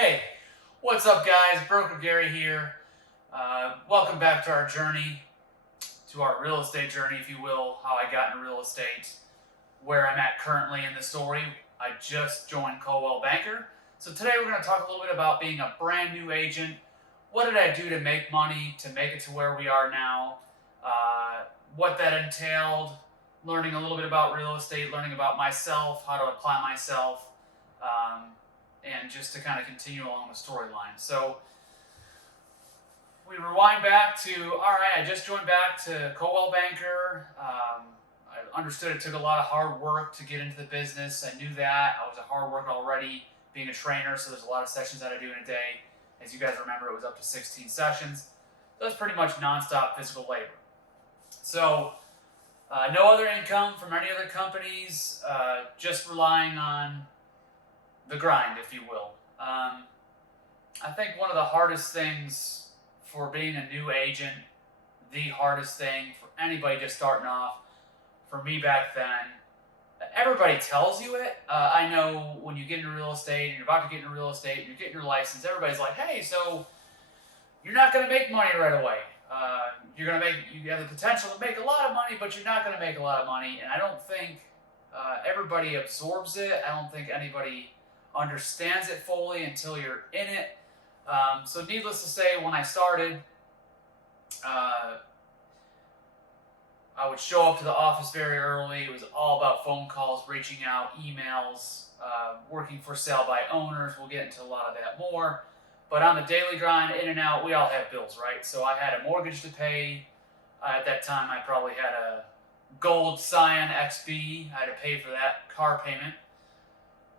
Hey, what's up, guys? Broker Gary here. Welcome back to our journey, to our real estate journey, if you will, how I got into real estate, where I'm at currently in the story. I just joined Coldwell Banker. So today we're going to talk a little bit about being a brand new agent. What did I do to make money, to make it to where we are now? What that entailed, learning a little bit about real estate, learning about myself, how to apply myself. And just to kind of continue along the storyline. So we rewind back to, all right, I just joined back to Coldwell Banker. I understood it took a lot of hard work to get into the business. I knew that. I was a hard worker already being a trainer, so there's a lot of sessions that I do in a day. As you guys remember, it was up to 16 sessions. So that's pretty much nonstop physical labor. So no other income from any other companies, just relying on the grind, if you will. I think one of the hardest things for being a new agent, the hardest thing for anybody just starting off, for me back then, everybody tells you it. I know when you get into real estate and you're about to get into real estate and you're getting your license, everybody's like, hey, so you're not going to make money right away. You have the potential to make a lot of money, but you're not going to make a lot of money. And I don't think everybody absorbs it. I don't think anybody understands it fully until you're in it. So needless to say, when I started, I would show up to the office very early. It was all about phone calls, reaching out, emails, working for sale by owners. We'll get into a lot of that more. But on the daily grind, in and out, we all have bills, right? So I had a mortgage to pay. At that time, I probably had a gold Scion XB. I had to pay for that car payment.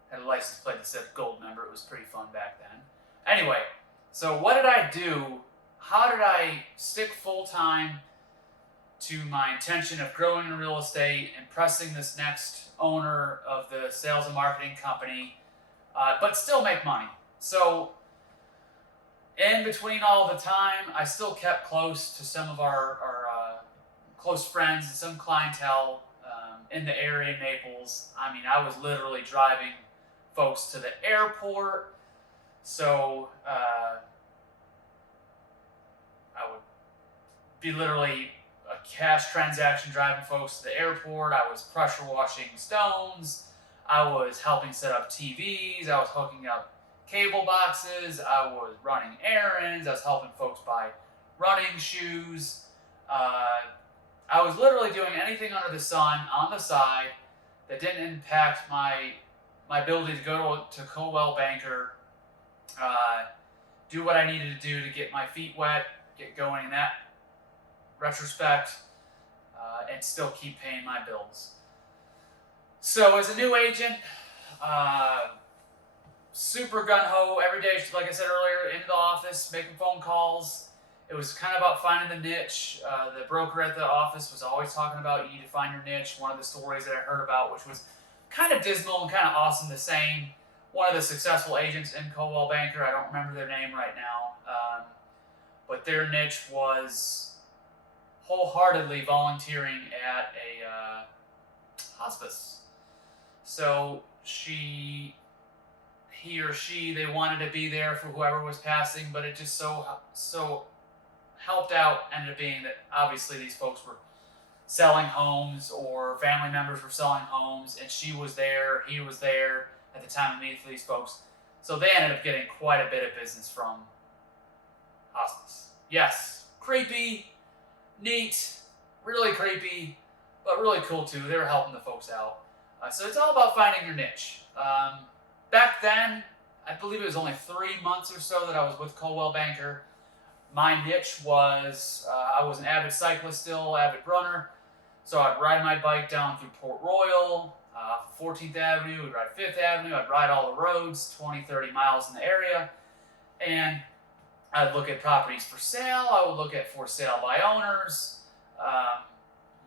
Had a license plate that said gold member. It was pretty fun back then. Anyway, so what did I do? How did I stick full time to my intention of growing in real estate, impressing this next owner of the sales and marketing company, but still make money? So in between all the time, I still kept close to some of our close friends and some clientele in the area, Naples. I mean, I was literally driving folks to the airport. So I would be literally a cash transaction driving folks to the airport. I was pressure washing stones. I was helping set up TVs. I was hooking up cable boxes. I was running errands. I was helping folks buy running shoes. I was literally doing anything under the sun on the side that didn't impact my ability to go to Coldwell Banker, do what I needed to do to get my feet wet, get going in that retrospect, and still keep paying my bills. So as a new agent, super gung-ho every day, like I said earlier, into the office, making phone calls. It was kind of about finding the niche. The broker at the office was always talking about you need to find your niche. One of the stories that I heard about, which was kind of dismal and kind of awesome the same. One of the successful agents in Coldwell Banker, I don't remember their name right now, but their niche was wholeheartedly volunteering at a hospice. So he or she, they wanted to be there for whoever was passing, but it just so helped out, ended up being that obviously these folks were selling homes or family members were selling homes, and she was there, he was there at the time of meeting for these folks. So they ended up getting quite a bit of business from hospice. Yes, creepy, neat, really creepy, but really cool too. They were helping the folks out. So it's all about finding your niche. Back then, I believe it was only 3 months or so that I was with Coldwell Banker. My niche was, I was an avid cyclist still, avid runner. So I'd ride my bike down through Port Royal, 14th Avenue, I'd ride 5th Avenue, I'd ride all the roads, 20, 30 miles in the area. And I'd look at properties for sale. I would look at for sale by owners.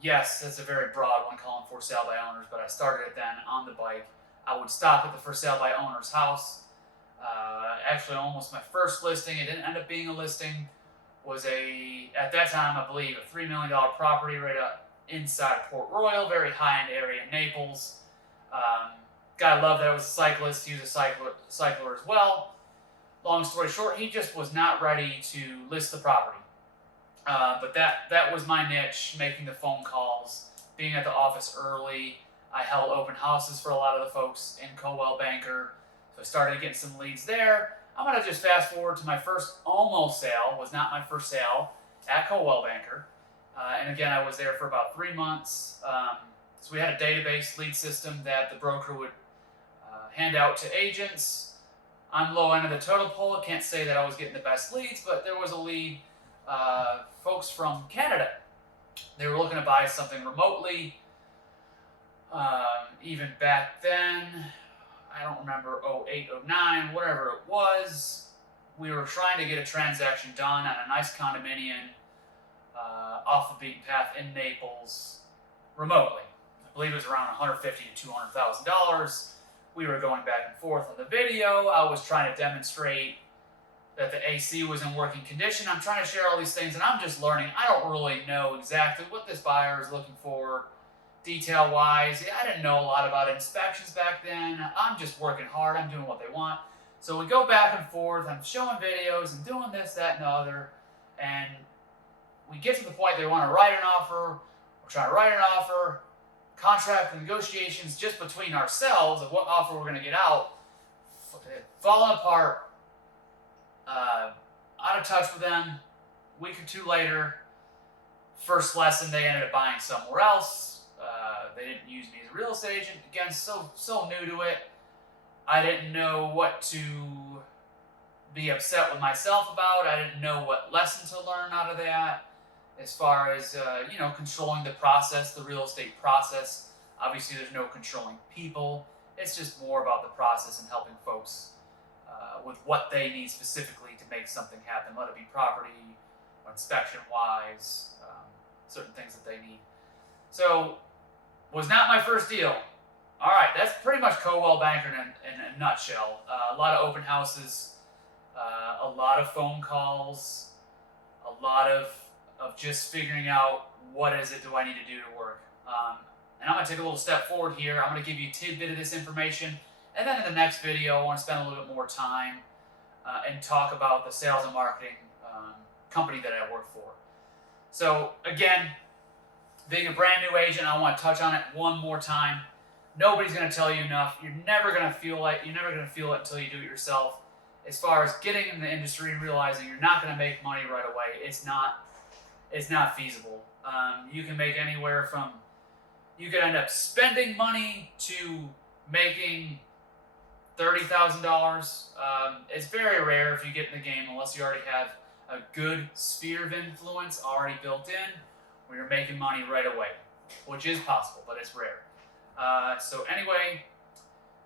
Yes, that's a very broad one, calling for sale by owners, but I started it then on the bike. I would stop at the for sale by owner's house. Actually, almost my first listing, it didn't end up being a listing, was at that time, I believe, a $3 million property right up inside Port Royal, very high-end area in Naples. Guy loved that I was a cyclist. He was a cycler as well. long story short, he just was not ready to list the property. But that was my niche, making the phone calls, being at the office early. I held open houses for a lot of the folks in Coldwell Banker, so I started getting some leads there. I'm going to just fast forward to my first almost sale. Was not my first sale at Coldwell Banker. And again, I was there for about 3 months. So we had a database lead system that the broker would hand out to agents. I'm low end of the totem pole. I can't say that I was getting the best leads, but there was a lead. Folks from Canada. They were looking to buy something remotely. Even back then, I don't remember, 08, 09, whatever it was, we were trying to get a transaction done on a nice condominium off the beaten path in Naples remotely. I believe it was around $150,000 to $200,000. We were going back and forth on the video. I was trying to demonstrate that the AC was in working condition. I'm trying to share all these things, and I'm just learning. I don't really know exactly what this buyer is looking for detail-wise. I didn't know a lot about inspections back then. I'm just working hard. I'm doing what they want. So we go back and forth. I'm showing videos and doing this, that, and the other. And we get to the point they want to write an offer. We're trying to write an offer. Contract negotiations just between ourselves of what offer we're going to get out. Falling apart. Out of touch with them. A week or two later, first lesson, they ended up buying somewhere else. They didn't use me as a real estate agent. Again, so new to it. I didn't know what to be upset with myself about. I didn't know what lesson to learn out of that. As far as controlling the process, the real estate process. Obviously, there's no controlling people. It's just more about the process and helping folks with what they need specifically to make something happen, let it be property or inspection-wise, certain things that they need. So, was not my first deal. All right, that's pretty much Coldwell Banker in a nutshell. A lot of open houses, a lot of phone calls, a lot of just figuring out what is it do I need to do to work. And I'm going to take a little step forward here. I'm going to give you a tidbit of this information. And then in the next video, I want to spend a little bit more time and talk about the sales and marketing company that I work for. So again, being a brand new agent, I want to touch on it one more time. Nobody's going to tell you enough. You're never going to feel it until you do it yourself. As far as getting in the industry and realizing you're not going to make money right away, it's not feasible. You can make anywhere from, you could end up spending money to making $30,000. It's very rare if you get in the game unless you already have a good sphere of influence already built in where you're making money right away, which is possible, but it's rare. So anyway,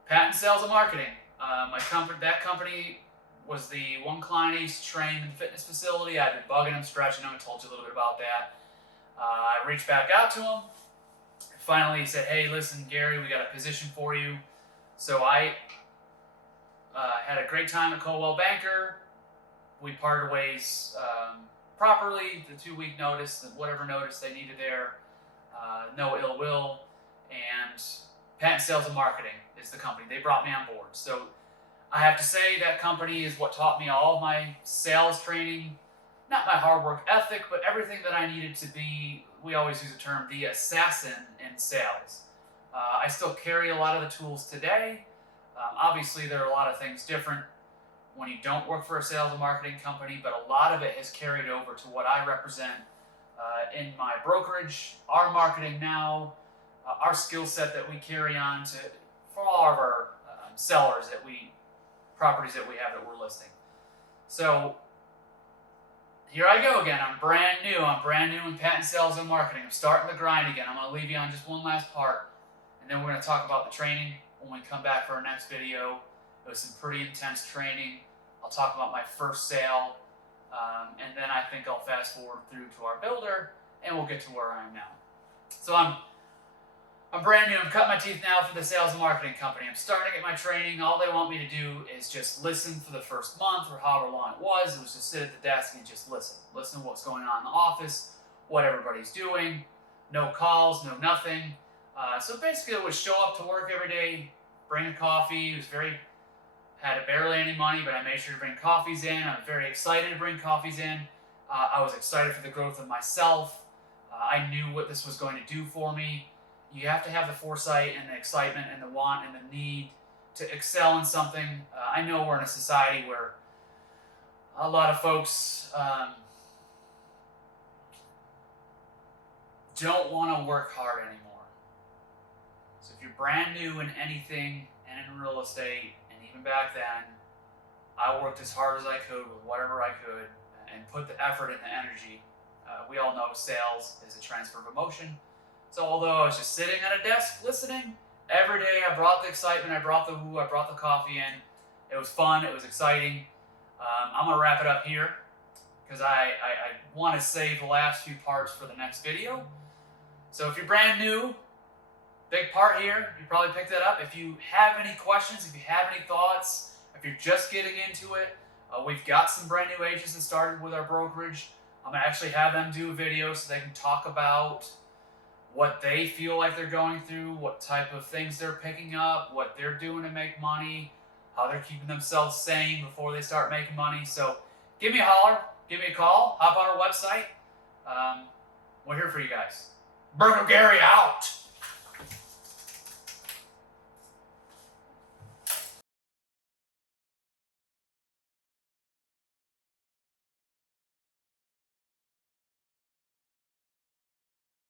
patent sales and marketing. That company was the one client I used to train in the fitness facility. I've been bugging him, stretching him. I told you a little bit about that. I reached back out to him. Finally, he said, "Hey, listen, Gary, we got a position for you." So I had a great time at Coldwell Banker. We parted ways properly, the 2-week notice, whatever notice they needed there, no ill will, and Patent Sales and Marketing is the company. They brought me on board. So I have to say that company is what taught me all of my sales training, not my hard work ethic, but everything that I needed to be, we always use the term, the assassin in sales. I still carry a lot of the tools today. Obviously, there are a lot of things different when you don't work for a sales and marketing company, but a lot of it has carried over to what I represent in my brokerage, our marketing now, our skill set that we carry on for all of our sellers properties that we have that we're listing. So here I go again. I'm brand new in patent sales and marketing. I'm starting the grind again. I'm going to leave you on just one last part, and then we're going to talk about the training when we come back for our next video. It was some pretty intense training. I'll talk about my first sale, and then I think I'll fast forward through to our builder, and we'll get to where I am now. So I'm brand new. I'm cutting my teeth now for the sales and marketing company. I'm starting to get my training. All they want me to do is just listen for the first month or however long it was. It was just sit at the desk and just listen. Listen to what's going on in the office, what everybody's doing. No calls, no nothing. So basically, I would show up to work every day, bring a coffee. It was very had barely any money, but I made sure to bring coffees in. I'm very excited to bring coffees in. I was excited for the growth of myself. I knew what this was going to do for me. You have to have the foresight and the excitement and the want and the need to excel in something. I know we're in a society where a lot of folks don't want to work hard anymore. So if you're brand new in anything and in real estate, and even back then, I worked as hard as I could with whatever I could and put the effort and the energy. We all know sales is a transfer of emotion. So although I was just sitting at a desk listening, every day I brought the excitement, I brought the woo, I brought the coffee in. It was fun, it was exciting. I'm going to wrap it up here because I want to save the last few parts for the next video. So if you're brand new, big part here, you probably picked that up. If you have any questions, if you have any thoughts, if you're just getting into it, we've got some brand new agents that started with our brokerage. I'm going to actually have them do a video so they can talk about what they feel like they're going through, what type of things they're picking up, what they're doing to make money, how they're keeping themselves sane before they start making money. So give me a holler, give me a call, hop on our website. We're here for you guys. Broker Gary out.